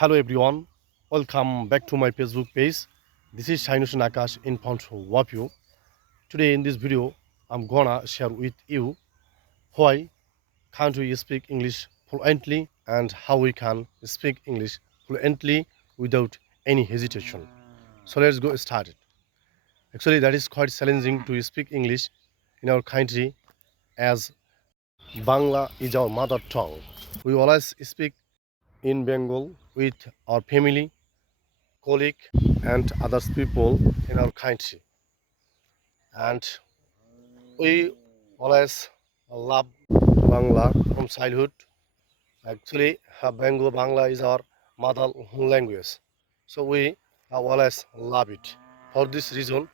Hello everyone, welcome back to my Facebook page. This is Shainusin Akash in front of you. Today in this video, I'm gonna share with you why can't we speak English fluently and how we can speak English fluently without any hesitation. So let's go started. Actually, that is quite challenging to speak English in our country as Bangla is our mother tongue. We always speak in Bengal with our family colleague and other people in our country, and we always love Bangla from childhood. Actually, Bangla is our mother language, so we always love it. For this reason,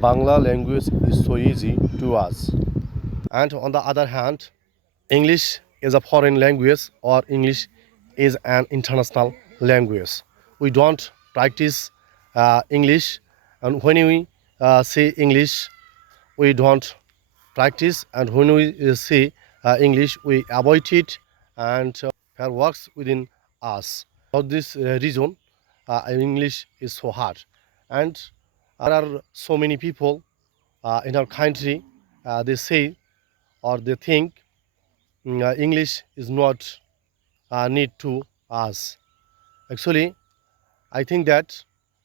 Bangla language is so easy to us. And on the other hand, English is a foreign language or English is an international language. We don't practice English, and when we say English, we don't practice, and when we say English, we avoid it, and it works within us. For this reason, English is so hard, and there are so many people in our country. They say or they think English is not need to us. Actually, I think that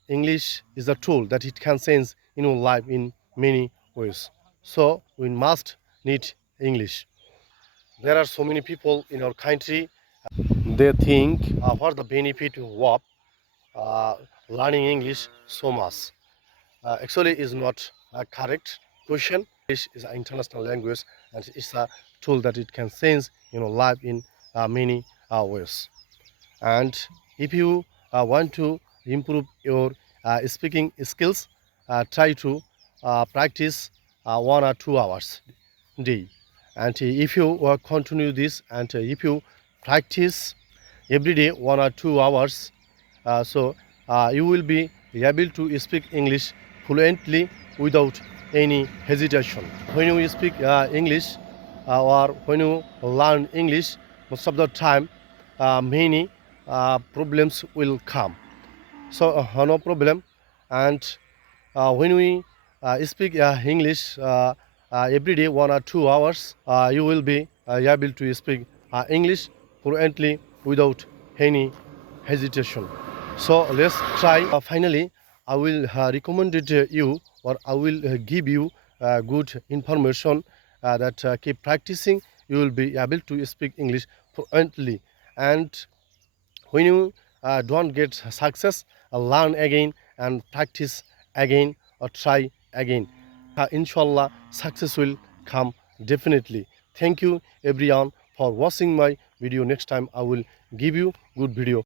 English is a tool that it can change life in many ways. So we must need English. There are so many people in our country. They think what the benefit of uh, learning English so much. Actually, is not a correct question. English is an international language, and it's a tool that it can change life in many ways. And if you want to improve your speaking skills, try to practice 1 or 2 hours day. And if you continue this, and if you practice every day 1 or 2 hours, you will be able to speak English fluently without any hesitation. When you speak English or when you learn English, most of the time many problems will come. So no problem. And when we speak English every day 1 or 2 hours, you will be able to speak English fluently without any hesitation. So let's try. Finally, I will recommend it you, or I will give you good information that keep practicing. You will be able to speak English fluently. And when you don't get success, learn again and practice again or try again. Inshallah, success will come definitely. Thank you everyone for watching my video. Next time I will give you good video.